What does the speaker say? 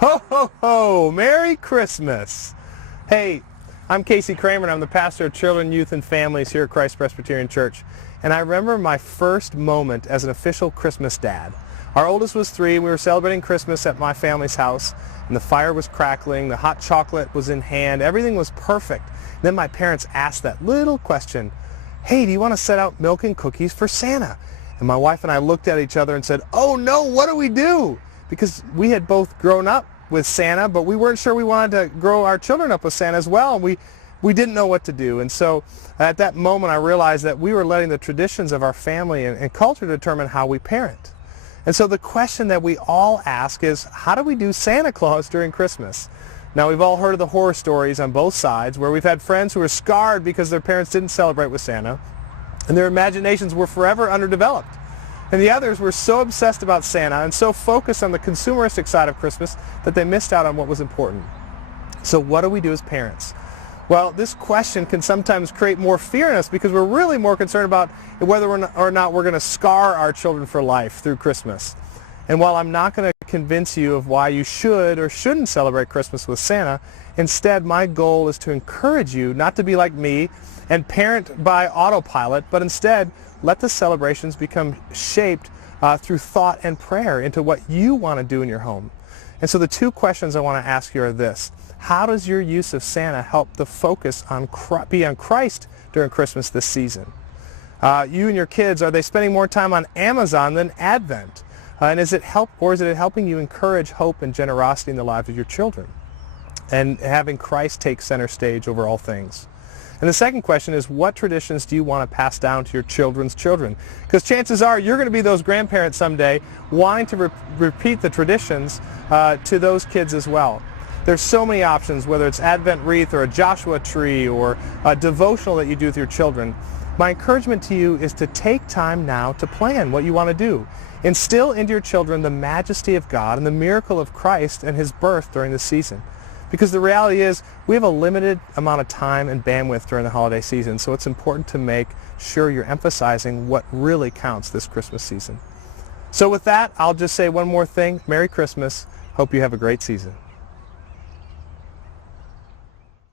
Ho, ho, ho! Merry Christmas! Hey, I'm Casey Kramer, and I'm the pastor of children, youth, and families here at Christ Presbyterian Church. And I remember my first moment as an official Christmas dad. Our oldest was 3, and we were celebrating Christmas at my family's house, and the fire was crackling, the hot chocolate was in hand, everything was perfect. And then my parents asked that little question, "Hey, do you want to set out milk and cookies for Santa?" And my wife and I looked at each other and said, "Oh no, what do we do?" Because we had both grown up with Santa, but we weren't sure we wanted to grow our children up with Santa as well. And we didn't know what to do. And so at that moment I realized that we were letting the traditions of our family and culture determine how we parent. And so the question that we all ask is, how do we do Santa Claus during Christmas? Now, we've all heard of the horror stories on both sides where we've had friends who were scarred because their parents didn't celebrate with Santa and their imaginations were forever underdeveloped. And the others were so obsessed about Santa and so focused on the consumeristic side of Christmas that they missed out on what was important. So what do we do as parents? Well, this question can sometimes create more fear in us because we're really more concerned about whether or not we're going to scar our children for life through Christmas. And while I'm not going to convince you of why you should or shouldn't celebrate Christmas with Santa, instead my goal is to encourage you not to be like me and parent by autopilot, but instead let the celebrations become shaped through thought and prayer into what you want to do in your home. And so the 2 questions I want to ask you are this. How does your use of Santa help the focus be on Christ during Christmas this season? You and your kids, are they spending more time on Amazon than Advent? And is it helping you encourage hope and generosity in the lives of your children? And having Christ take center stage over all things. And the second question is, what traditions do you want to pass down to your children's children? Because chances are you're going to be those grandparents someday wanting to repeat the traditions to those kids as well. There's so many options, whether it's Advent wreath or a Joshua tree or a devotional that you do with your children. My encouragement to you is to take time now to plan what you want to do. Instill into your children the majesty of God and the miracle of Christ and his birth during the season. Because the reality is we have a limited amount of time and bandwidth during the holiday season, so it's important to make sure you're emphasizing what really counts this Christmas season. So with that, I'll just say one more thing. Merry Christmas. Hope you have a great season.